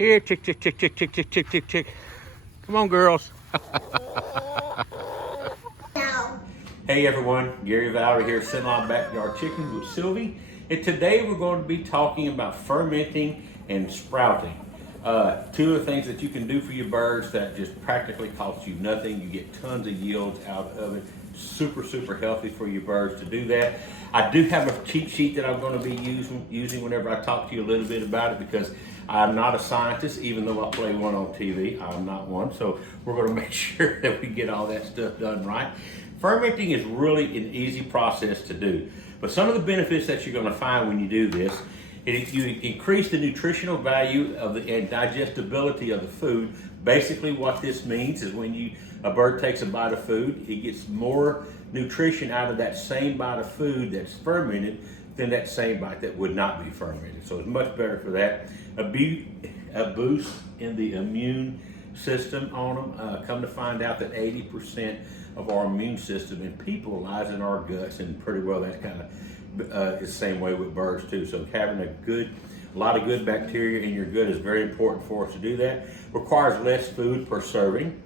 Here, chick, chick, chick, chick, chick, chick, chick, chick, chick. Come on, girls. Hey everyone, Gary Valerie here, sitting on Backyard Chickens with Sylvie. And today we're going to be talking about fermenting and sprouting. Two of the things that you can do for your birds that just practically cost you nothing. You get tons of yields out of it. Super, super healthy for your birds to do that. I do have a cheat sheet that I'm going to be using whenever I talk to you a little bit about it, because I'm not a scientist, even though I play one on TV. I'm not one, so we're going to make sure that we get all that stuff done right. Fermenting is really an easy process to do, but some of the benefits that you're going to find when you do this, you increase the nutritional value of and digestibility of the food. Basically what this means is when a bird takes a bite of food, it gets more nutrition out of that same bite of food that's fermented than that same bite that would not be fermented. So it's much better for that. A boost in the immune system on them. Come to find out that 80% of our immune system in people lies in our guts, and pretty well that kind of is the same way with birds too. So having a lot of good bacteria in your gut is very important for us to do that. Requires less food per serving,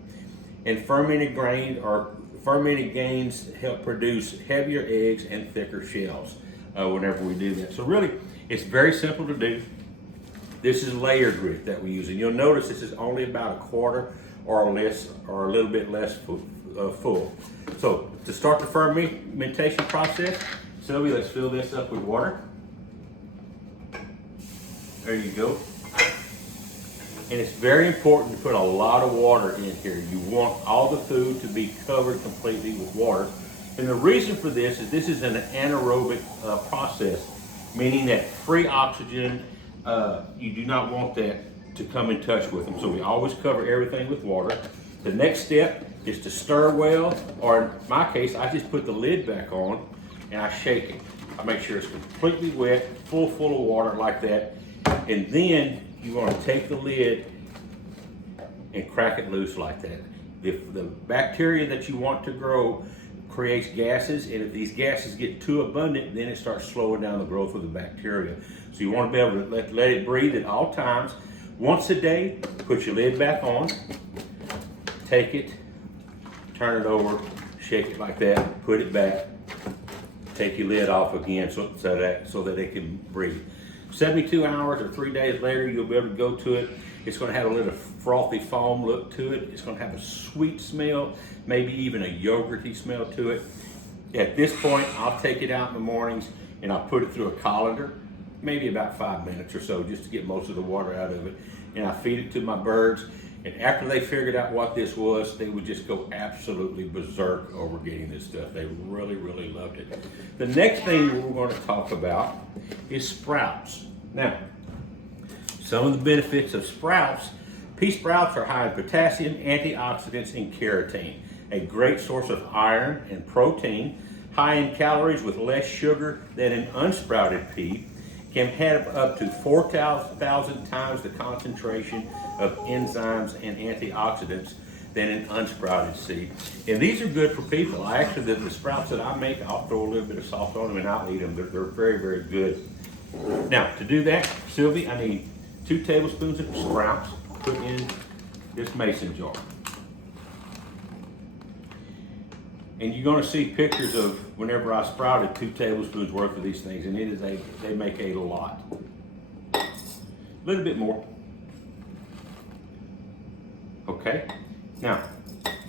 and fermented gains help produce heavier eggs and thicker shells whenever we do that. So really, it's very simple to do. This is layered grit that we use, and you'll notice this is only about a quarter or less, or a little bit less full. So to start the fermentation process, Sylvie, let's fill this up with water. There you go. And it's very important to put a lot of water in here. You want all the food to be covered completely with water. And the reason for this is an anaerobic process, meaning that free oxygen, you do not want that to come in touch with them. So we always cover everything with water. The next step is to stir well, or in my case, I just put the lid back on and I shake it. I make sure it's completely wet, full of water like that. And then you want to take the lid and crack it loose like that. If the bacteria that you want to grow creates gases, and if these gases get too abundant, then it starts slowing down the growth of the bacteria. So you want to be able to let it breathe at all times. Once a day, put your lid back on, take it, turn it over, shake it like that, put it back, take your lid off again so that it can breathe. 72 hours or 3 days later, you'll be able to go to it. It's going to have a little frothy foam look to it. It's going to have a sweet smell, maybe even a yogurty smell to it. At this point, I'll take it out in the mornings and I'll put it through a colander, maybe about 5 minutes or so, just to get most of the water out of it. And I feed it to my birds. And after they figured out what this was, they would just go absolutely berserk over getting this stuff. They really, really loved it. The next thing we're going to talk about is sprouts. Now, some of the benefits of sprouts: pea sprouts are high in potassium, antioxidants, and keratin, a great source of iron and protein, high in calories with less sugar than an unsprouted pea, can have up to 4,000 times the concentration of enzymes and antioxidants than an unsprouted seed. And these are good for people. The sprouts that I make, I'll throw a little bit of salt on them and I'll eat them. They're very, very good. Now, to do that, Sylvie, I need 2 tablespoons of sprouts put in this mason jar. And you're going to see pictures of whenever I sprouted 2 tablespoons worth of these things, and they make a lot. A little bit more. Okay. Now,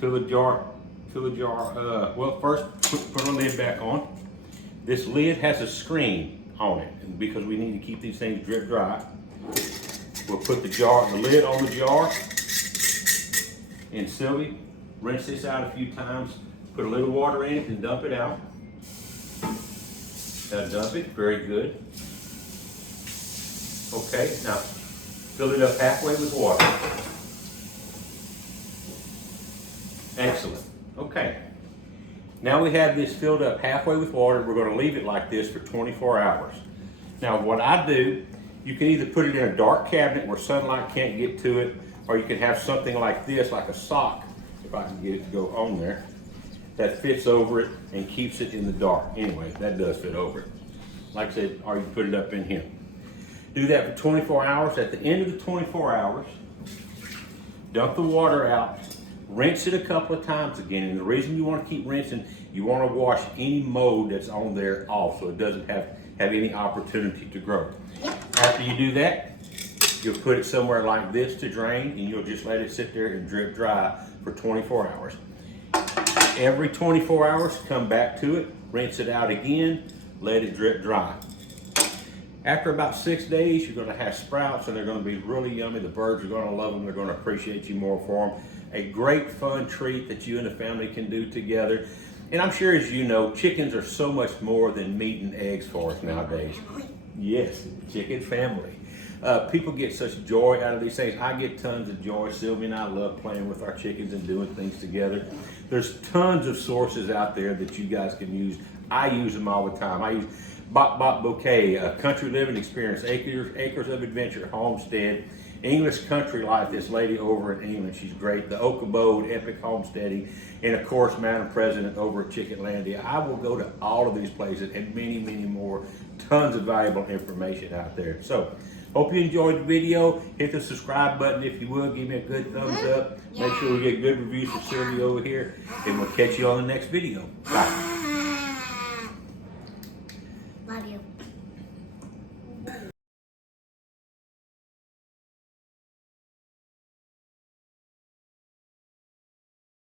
fill the jar. Well, first put a lid back on. This lid has a screen on it, and because we need to keep these things drip dry, we'll put the lid on the jar. And Sylvie, rinse this out a few times. Put a little water in it and dump it out. Dump it, very good. Okay, now fill it up halfway with water. Excellent. Okay, now we have this filled up halfway with water. We're going to leave it like this for 24 hours. Now what I do, you can either put it in a dark cabinet where sunlight can't get to it, or you can have something like this, like a sock, if I can get it to go on there, that fits over it and keeps it in the dark. Anyway, that does fit over it. Like I said, or you can put it up in here. Do that for 24 hours. At the end of the 24 hours, dump the water out, rinse it a couple of times again. And the reason you want to keep rinsing, you want to wash any mold that's on there off so it doesn't have any opportunity to grow. After you do that, you'll put it somewhere like this to drain, and you'll just let it sit there and drip dry for 24 hours. Every 24 hours, come back to it, rinse it out again, let it drip dry. After about 6 days, you're going to have sprouts, and they're going to be really yummy. The birds are going to love them. They're going to appreciate you more for them. A great fun treat that you and the family can do together. And I'm sure, as you know, chickens are so much more than meat and eggs for us nowadays. Yes, chicken family. People get such joy out of these things. I get tons of joy. Sylvia and I love playing with our chickens and doing things together. There's tons of sources out there that you guys can use. I use them all the time. I use Bok Bok Bouquet, Country Living Experience, Acres of Adventure, Homestead, English Country Life, this lady over in England, she's great. The Oak Abode, Epic Homesteading, and of course, Madam President over at Chickenlandia. I will go to all of these places and many, many more. Tons of valuable information out there. So, hope you enjoyed the video. Hit the subscribe button if you will. Give me a good thumbs up. Make sure we get good reviews for Sylvia over here. And we'll catch you on the next video. Bye.